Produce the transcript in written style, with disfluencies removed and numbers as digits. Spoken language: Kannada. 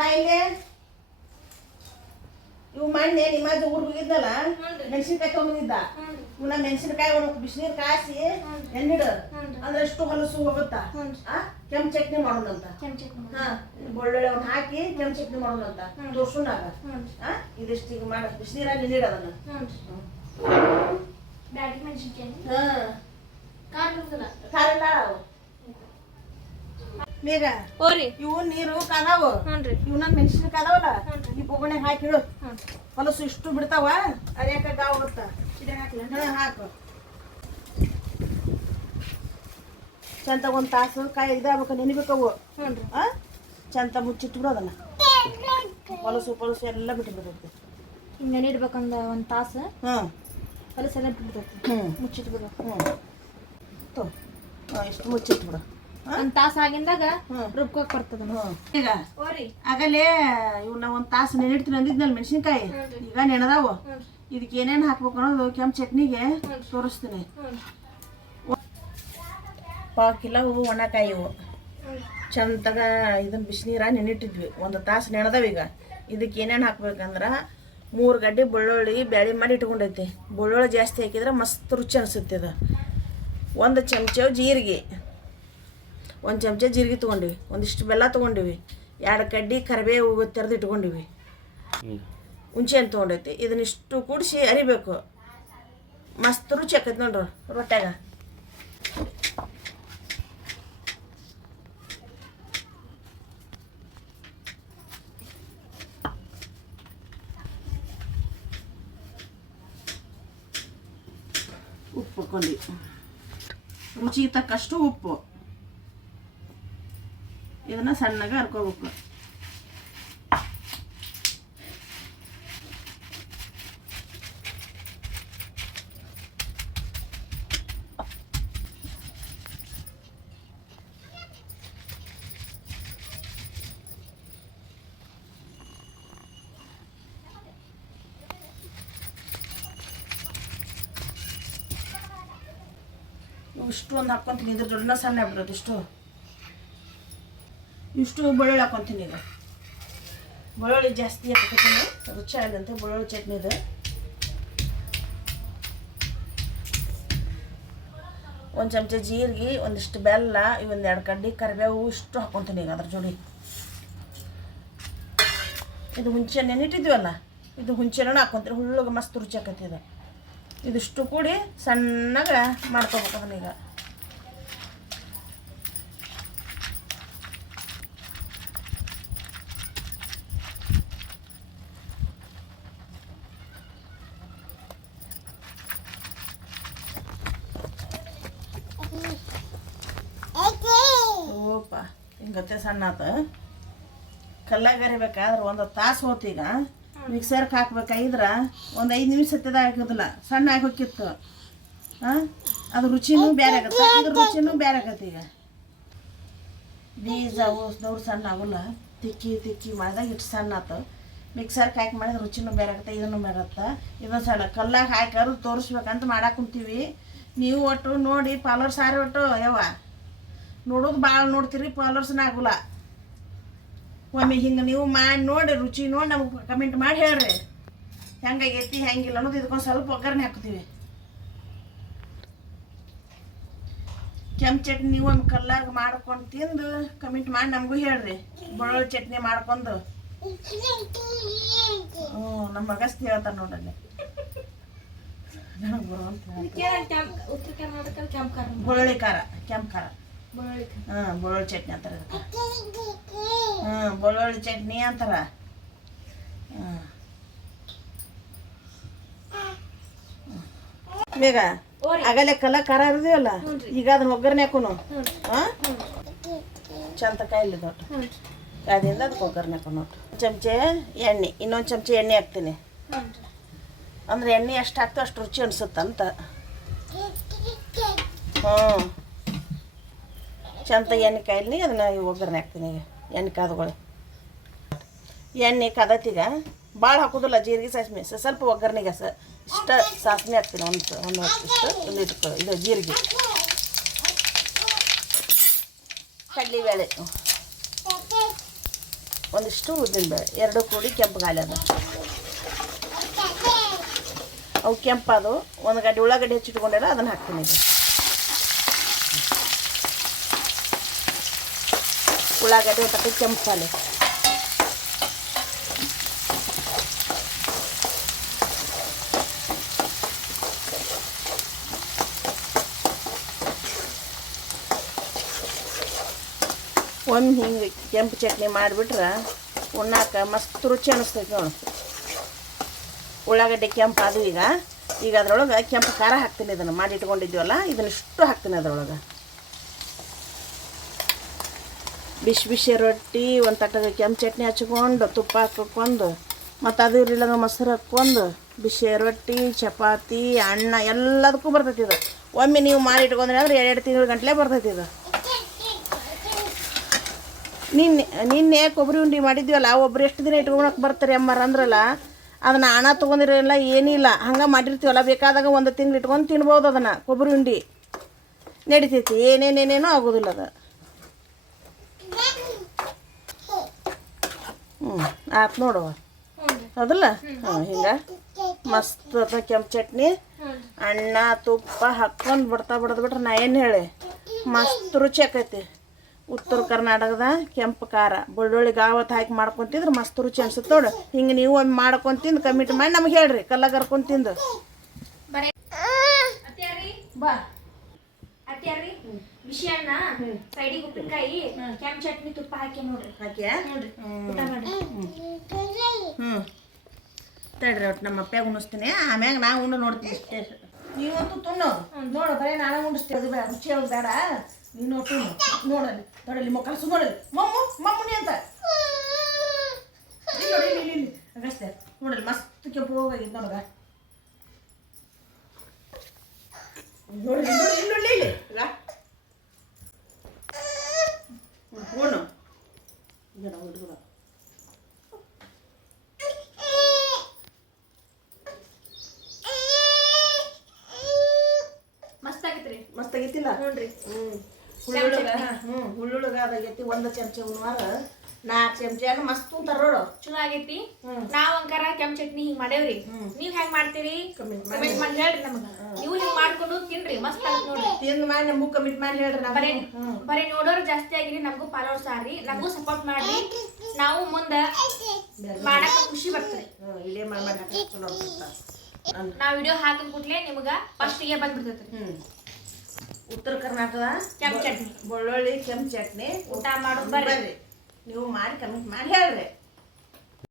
ಬಾಯಿಲೆ ಇವು ಮಣ್ಣೆ ನಿಮ್ಮಜ್ಜ ಊರಿಗೆ ಹೋಗಿದ್ದಲ್ಲ ಮೆಣಸಿನ್ಕಾಯಿ ತೊಗೊಂಡಿದ್ದ ಇವನ್ನ ಮೆಣಸಿನ್ಕಾಯಿ ಒಣ ಬಿಸಿನೀರು ಕಾಯಿಸಿ ಎಣ್ಣಿಡು ಅಂದ್ರೆ ಎಷ್ಟು ಹೊಲಸು ಹೋಗುತ್ತಾ ಕೆಂಪು ಚಟ್ನಿ ಮಾಡೋಣಂತ ಹಾ ಬೆಳ್ಳುಳ್ಳಿ ಅವ್ನ ಹಾಕಿ ಕೆಂಪು ಚಟ್ನಿ ಮಾಡೋಣಂತ ತೋರ್ಸುನಾಗ ಇದಿಷ್ಟು ಈಗ ಮಾಡ ಬಿಸಿನೀರಾಗಿ ಎಣ್ಣಿಡು ಅದನ್ನ ಖಾರ ಇಲ್ಲ ಅವು ಬೇಗ ಇವು ನೀರು ಕಾದಾವ ಇವನ್ನ ಮೆಣಸಿನ್ಕಾಯಿ ಅದಾವಲ್ಲ ಈ ಬೊಗಣೆಗೆ ಹಾಕಿಡು ಹೊಲಸು ಇಷ್ಟು ಬಿಡ್ತಾವ ಅರಿಯಾಕ ಗಾವ್ ಬರುತ್ತ ಹಾಕು ಚಂತ ಒಂದ್ ತಾಸು ಕಾಯಿ ಇದಾಗಬೇಕು ನೆನಿಬೇಕವು ಚಂತ ಮುಚ್ಚಿಟ್ಬಿಡು ಅದನ್ನ ಹೊಲಸು ಪಲಸು ಎಲ್ಲ ಬಿಟ್ಟು ಬಿಡುತ್ತೆ ಹಿಂಗ ನೆನಿಡ್ಬೇಕಂದ ಒಂದ್ ತಾಸು ಹೊಲಸು ಎಲ್ಲ ಬಿಟ್ಬಿಡ್ತೈತಿ ಮುಚ್ಚಿಟ್ಬಿಡ್ಬೇಕು ಇಷ್ಟು ಮುಚ್ಚಿಟ್ಬಿಡು ಒಂದ್ ತಾಸ ಆಗಿಂದಾಗ ರುಬ್ಕೋಕ್ ಬರ್ತದ ಈಗ ಆಗಲೇ ಇವನ್ನ ಒಂದ್ ತಾಸು ನೆನಿಡ್ತೀನಿ ಅಂದಿದ್ನಲ್ಲ ಮೆಣಸಿನ್ಕಾಯಿ ಈಗ ನೆನದಾವು ಇದಕ್ಕೆ ಏನೇನು ಹಾಕ್ಬೇಕು ಅನ್ನೋದು ಕೆಂಪು ಚಟ್ನಿಗೆ ತೋರಿಸ್ತೀನಿ 1 ಕಿಲೋ ಒಣಕಾಯಿ ಇವು ಚಂದಾಗ ಇದನ್ನ ಬಿಸಿನೀರ ನೆನಿಟ್ಟಿದ್ವಿ ಒಂದು ತಾಸು ನೆನದಾವ ಈಗ ಇದಕ್ಕೆ ಏನೇನು ಹಾಕ್ಬೇಕಂದ್ರೆ 3 ಗಡ್ಡೆ ಬೆಳ್ಳುಳ್ಳಿ ಬ್ಯಾಳಿ ಮಾಡಿ ಇಟ್ಕೊಂಡೈತಿ ಬೆಳ್ಳುಳ್ಳಿ ಜಾಸ್ತಿ ಹಾಕಿದ್ರೆ ಮಸ್ತ್ ರುಚಿ ಅನಿಸುತ್ತೆ ಇದು 1 ಚಮಚ ಜೀರಿಗೆ 1 ಚಮಚ ಜೀರಿಗೆ ತೊಗೊಂಡಿವಿ ಒಂದಿಷ್ಟು ಬೆಲ್ಲ ತೊಗೊಂಡಿವಿ 2 ಕಡ್ಡಿ ಕರಿಬೇವು ತೆರೆದು ಇಟ್ಕೊಂಡಿವಿ ಹುಂಚೆ ಹಣ್ಣು ತೊಗೊಂಡೈತಿ ಇದನ್ನಿಷ್ಟು ಕೂಡಿಸಿ ಅರಿಬೇಕು ಮಸ್ತ್ ರುಚಿ ಆಕೈತಿ ನೋಡ್ರಿ ರೊಟ್ಯಾಗ ಉಪ್ಪು ಹಾಕೊಂಡಿ ರುಚಿಗೆ ತಕ್ಕಷ್ಟು ಉಪ್ಪು ಇದನ್ನ ಸಣ್ಣಗೆ ಹರ್ಕೋಬೇಕು ಇಷ್ಟು ಒಂದು ಹಾಕ್ಕೊಂತೀನಿ ಇದ್ರ ಜೋಡಿನ ಸಣ್ಣ ಆಗ್ಬಿಡೋದು ಇಷ್ಟು ಬೆಳ್ಳುಳ್ಳಿ ಹಾಕ್ಕೊಂತೀನಿ ಈಗ ಬೆಳ್ಳುಳ್ಳಿ ಜಾಸ್ತಿ ಹಾಕ್ಕೊತೀನಿ ರುಚಿ ಆಗಂತೆ ಬೆಳ್ಳುಳ್ಳಿ ಚಟ್ನಿದು 1 ಚಮಚ ಜೀರಿಗೆ ಒಂದಿಷ್ಟು ಬೆಲ್ಲ ಇವೊಂದು 2 ಕಡ್ಡಿ ಕರಿಬೇವು ಇಷ್ಟು ಹಾಕ್ಕೊಂತೀನಿ ಈಗ ಅದ್ರ ಜೋಡಿ ಇದು ಹುಂಚೆ ನೆನಿಟ್ಟಿದ್ವಲ್ಲ ಇದು ಹುಂಚೆನೂ ಹಾಕ್ಕೊಂತೀನಿ ಹುಳ್ಳಿಗೆ ಮಸ್ತ್ ರುಚಿ ಆಕೈತಿ ಇದು ಇದಿಷ್ಟು ಕೂಡಿ ಸಣ್ಣಗೆ ಮಾಡ್ಕೋಬೇಕು ಅದನ್ನ ಈಗ ಓಪ ಹಿಂಗತ್ತೆ ಸಣ್ಣ ಆತ ಕಲ್ಲಾಗ ಅರಿಬೇಕಾದ್ರೆ 1 ತಾಸು ಹೋತೀಗ ಮಿಕ್ಸರ್ಗೆ ಹಾಕ್ಬೇಕಾಗಿದ್ರೆ 1 5 ನಿಮಿಷ ಸತ್ಯದಾಗ ಹಾಕೋದಿಲ್ಲ ಸಣ್ಣ ಆಗಿ ಹೋಗಿತ್ತು ಅದು ರುಚಿನೂ ಬೇರೆ ಆಗತ್ತೆ ಇದ್ರ ರುಚಿನೂ ಬೇರೆ ಆಗತ್ತೆ ಈಗ ಬೀಜ ದೌಡ್ ಸಣ್ಣ ಆಗೋಲ್ಲ ತಿಕ್ಕಿ ಮಾಡಿದಾಗ ಇಟ್ಟು ಸಣ್ಣ ಆತು ಮಿಕ್ಸರ್ಗೆ ಹಾಕಿ ಮಾಡಿದ್ರೆ ರುಚಿನೂ ಬೇರೆ ಆಗುತ್ತೆ ಇದನ್ನು ಬೇರೆ ಇದನ್ನು ಸಣ್ಣ ಕಲ್ಲಾಗ ಹಾಕಾರು ತೋರಿಸ್ಬೇಕಂತ ಮಾಡಕ್ಕೆ ಕುಂತೀವಿ ನೀವು ಒಟ್ಟು ನೋಡಿ ಫಾಲೋವರ್ಸ್ ಸಾರಿ ಒಟ್ಟು ಯವ್ವ ನೋಡೋದು ಭಾಳ ನೋಡ್ತೀರಿ ಫಾಲೋವರ್ಸ್ನ ಆಗೋಲ್ಲ ಒಮ್ಮೆ ಹಿಂಗೆ ನೀವು ಮಾಡಿ ನೋಡಿ ರುಚಿ ನೋಡಿ ನಮಗೆ ಕಮೆಂಟ್ ಮಾಡಿ ಹೇಳ್ರಿ ಹೆಂಗಾಗೈತಿ ಹೆಂಗಿಲ್ಲ ಅನ್ನೋದು ಇದಕ್ಕೊಂದು ಸ್ವಲ್ಪ ಒಗ್ಗರಣೆ ಹಾಕ್ತೀವಿ ಕೆಂಪು ಚಟ್ನಿ ನೀವು ಒಮ್ಮೆ ಕಲ್ಲಾಗ ಮಾಡ್ಕೊಂಡು ತಿಂದು ಕಮೆಂಟ್ ಮಾಡಿ ನಮಗೂ ಹೇಳ್ರಿ ಬೆಳ್ಳುಳ್ಳಿ ಚಟ್ನಿ ಮಾಡ್ಕೊಂಡು ನಮ್ಮ ಮಗಸ್ತಿ ಹೇಳ್ತಾರೆ ನೋಡಲ್ಲಿ ಬೆಳ್ಳುಳ್ಳಿ ಖಾರ ಕೆಂಪು ಖಾರ ಬೆಳ್ಳುಳ್ಳಿ ಚಟ್ನಿ ಅಂತಾರೆ ಬೆಳ್ಳುಳ್ಳಿ ಚಟ್ನಿ ಅಂತಾರ ಬೇಗ ಆಗಲೇ ಕಲ್ಲ ಖಾರ ಇರ್ದೀವಲ್ಲ ಈಗ ಅದನ್ನ ಒಗ್ಗರಣೆ ಹಾಕೋನು ಚಂತ ಕಾಯಿಲೆ ದೊಡ್ಡ ಅದರಿಂದ ಅದಕ್ಕೆ ಒಗ್ಗರಣೆ ಹಾಕೋನು 1 ಚಮಚ ಎಣ್ಣೆ ಇನ್ನೊಂದು ಚಮಚ ಎಣ್ಣೆ ಹಾಕ್ತೀನಿ ಅಂದ್ರೆ ಎಣ್ಣೆ ಎಷ್ಟು ಹಾಕ್ತೋ ಅಷ್ಟು ರುಚಿ ಅನ್ಸುತ್ತಂತ ಚಂತ ಎಣ್ಣೆ ಕಾಯಿಲಿ ಅದನ್ನ ಒಗ್ಗರಣೆ ಹಾಕ್ತೀನಿ ಈಗ ಎಣ್ಣೆ ಕಾದ್ಗಳು ಎಣ್ಣೆ ಕಾದತ್ತೀಗ ಭಾಳ ಹಾಕೋದಿಲ್ಲ ಜೀರಿಗೆ ಸಾಸಿವೆ ಸ್ವಲ್ಪ ಒಗ್ಗರಣೆಗೆ ಇಷ್ಟ ಸಾಸಿವೆ ಹಾಕ್ತೀನಿ ಒಂದು ಇಷ್ಟು ಇದು ಜೀರಿಗೆ ಕಡಲೆಬೇಳೆ ಒಂದಿಷ್ಟು ಉದ್ದಿನಬೇಳೆ ಎರಡು ಕೂಡಿ ಕೆಂಪಗಾಲಿ ಅದು ಅವು ಕೆಂಪದು ಒಂದು ಗಡ್ಡೆ ಉಳ್ಳಾಗಡ್ಡೆ ಹೆಚ್ಚಿಟ್ಕೊಂಡೆಲ್ಲ ಅದನ್ನು ಹಾಕ್ತೀನಿ ಈಗ ಉಳ್ಳಾಗಡ್ಡೆ ತಟ್ಟೆ ಕೆಂಪಲ್ಲಿ ಒಮ್ಮೆ ಹಿಂಗೆ ಕೆಂಪು ಚಟ್ನಿ ಮಾಡಿಬಿಟ್ರೆ ಉಣ್ಣಾಕ ಮಸ್ತ್ ರುಚಿ ಅನ್ನಿಸ್ತೈತಿ ನೋಡು ಉಳ್ಳಾಗಡ್ಡೆ ಕೆಂಪು ಅದು ಈಗ ಅದ್ರೊಳಗೆ ಕೆಂಪು ಖಾರ ಹಾಕ್ತೀನಿ ಇದನ್ನು ಮಾಡಿ ಇಟ್ಕೊಂಡಿದ್ದೀವಲ್ಲ ಇದನ್ನಿಷ್ಟು ಹಾಕ್ತೀನಿ ಅದ್ರೊಳಗೆ ಬಿಸಿ ಬಿಸಿ ರೊಟ್ಟಿ ಒಂದು ತಟ್ಟಗೆ ಕೆಂಪು ಚಟ್ನಿ ಹಚ್ಕೊಂಡು ತುಪ್ಪ ಹಾಕ್ಕೊಂಡು ಮತ್ತು ಅದು ಇರಲಿಲ್ಲ ಮೊಸರು ಹಾಕ್ಕೊಂಡು ಬಿಸಿ ರೊಟ್ಟಿ ಚಪಾತಿ ಅನ್ನ ಎಲ್ಲದಕ್ಕೂ ಬರ್ತೈತಿ ಇದು ಒಮ್ಮೆ ನೀವು ಮಾಡಿ ಇಟ್ಕೊಂಡ್ರೆ ಅಂದ್ರೆ 2 ತಿಂಗಳ ಗಂಟಲೆ ಬರ್ತೈತಿ ಇದು ನಿನ್ನೆ ಕೊಬ್ಬರಿ ಉಂಡೆ ಮಾಡಿದ್ವಲ್ಲ ಒಬ್ರು ಎಷ್ಟು ದಿನ ಇಟ್ಕೊಳಕ್ಕೆ ಬರ್ತಾರೆ ಅಮ್ಮಾರ ಅಂದ್ರಲ್ಲ ಅದನ್ನು ಹಣ ತೊಗೊಂಡಿರಲ್ಲ ಏನಿಲ್ಲ ಹಂಗೆ ಮಾಡಿರ್ತೀವಲ್ಲ ಬೇಕಾದಾಗ 1 ತಿಂಗಳು ಇಟ್ಕೊಂಡು ತಿನ್ಬೋದು ಅದನ್ನು ಕೊಬ್ಬರಿ ಉಂಡೆ ನಡಿತೈತಿ ಏನೇನೇನೇನೋ ಆಗೋದಿಲ್ಲ ಅದು ಆಯ್ತು ನೋಡುವ ಹೌದಲ್ಲ ಹಿಂಗೆ ಮಸ್ತ್ ಅದ ಕೆಂಪು ಚಟ್ನಿ ಅನ್ನ ತುಪ್ಪ ಹಾಕ್ಕೊಂಡು ಬಡ್ದು ನಾ ಏನು ಹೇಳಿ ಮಸ್ತ್ ರುಚಿ ಆಕೈತಿ ಉತ್ತರ ಕರ್ನಾಟಕದ ಕೆಂಪು ಖಾರ ಬೆಳ್ಳುಳ್ಳಿ ಗಾವತ್ತು ಹಾಕಿ ಮಾಡ್ಕೊಂತಿದ್ರೆ ಮಸ್ತ್ ರುಚಿ ಅನ್ಸುತ್ತೆ ನೋಡು ಹಿಂಗೆ ನೀವು ಒಮ್ಮೆ ಮಾಡ್ಕೊಂಡು ತಿಂದು ಕಮಿಟ್ ಮಾಡಿ ನಮ್ಗೆ ಹೇಳ್ರಿ ಕಲ್ಲಾಗ ಕರ್ಕೊಂಡು ತಿಂದು ಬಾ ಅತ್ಯಾರಿ ಬಿಸಿ ಅನ್ನ ಸೈಡಿಗೆ ಉಪ್ಪಿನಕಾಯಿ ಕೆಂಪು ಚಟ್ನಿ ತುಪ್ಪ ಹಾಕಿ ನೋಡ್ರಿ ನೋಡ್ರಿ ಊಟ ಮಾಡಿ ತಡ್ರಿ ಒಟ್ಟು ನಮ್ಮ ಅಪ್ಪಾಗ ಉಣಿಸ್ತೀನಿ ಆಮ್ಯಾಗ ನಾ ಉಂಡು ನೋಡ್ತೀನಿ ನೀವಂತೂ ತುಣ್ಣು ನೋಡು ಬರೀ ನಾನು ಉಣಿಸ್ತೀನಿ ಅದು ಬೇಡ ರುಚಿ ಅವ್ರು ಬೇಡ ನೀನು ತುಣ್ಣು ನೋಡಲಿ ನೋಡಲಿ ಮೊಕ್ಕಲಸು ನೋಡಲಿ ಮಮ್ಮುನಿ ಅಂತ ನೋಡಿ ಇಲ್ಲಿ ಅಗಸ್ತೆ ನೋಡಲಿ ಮಸ್ತ್ ಕೆಂಪು ಹೋಗಾಗಿದ್ದು ನೋಡಗ ನೋಡಲಿ ಇಲ್ಲಿ ಈಗ ಹೂನು ಈಗ ನಾವು ಹುಡುಗ ಮಸ್ತ್ ಆಗೈತ್ರಿ ಮಸ್ತ್ ಆಗೈತಿಲ್ಲ ನೋಡ್ರಿ ಹುಳ್ಳುಳಗ ಅದಾಗೈತಿ 1 ಚಮಚ ಉಣ್ವಾರ 4 ಚಮಚ ಮಸ್ತ್ ಉಂತಾರ ನೋಡು ಚಲೋ ಆಗೈತಿ ನಾವ್ ಅಂಕಾರ ಕೆಂಪ್ ಚಟ್ನಿ ಹಿಂಗ್ ಮಾಡೇವ್ರಿ ನೀವ್ ಹೆಂಗ್ ಮಾಡ್ತೀರಿ ಕಮೆಂಟ್ ಮಾಡಿ ಹೇಳ್ರಿ ನಮಗ ನೀವು ಹಿಂಗ್ ಮಾಡ್ಕೊಂಡು ತಿನ್ರಿ ಮಸ್ತ್ ಆಗತ್ ನೋಡ್ರಿ ತಿಂದ್ ಮಾಡಿ ನಮಗೂ ಕಮೆಂಟ್ ಮಾಡಿ ಹೇಳ್ರಿ ಬರೀ ನೋಡೋರು ಜಾಸ್ತಿ ಆಗಿರಿ ನಮಗೂ ಫಾಲೋವರ್ಸ್ ಆಗ್ರಿ ನಮಗೂ ಸಪೋರ್ಟ್ ಮಾಡ್ರಿ ನಾವು ಮುಂದ ಮಾಡಕ ಖುಷಿ ಬರ್ತದೆ ಇಲ್ಲೇ ಮಾಡಿ ಚಲೋ ನಾವ್ ವಿಡಿಯೋ ಹಾಕಿದ ಕೂಡ್ಲೆ ನಿಮಗ ಫಸ್ಟ್ ಗೆ ಬಂದ್ಬಿಡ್ತೈತ್ರಿ ಉತ್ತರ ಕರ್ನಾಟಕದ ಕೆಂಪ್ ಚಟ್ನಿ ಬೆಳ್ಳುಳ್ಳಿ ಕೆಂಪು ಚಟ್ನಿ ಊಟ ಮಾಡೋದು ಬರ್ರಿ ನೀವು ಮಾಡಿ ಕಮೆಂಟ್ ಮಾಡಿ ಹೇಳ್ರಿ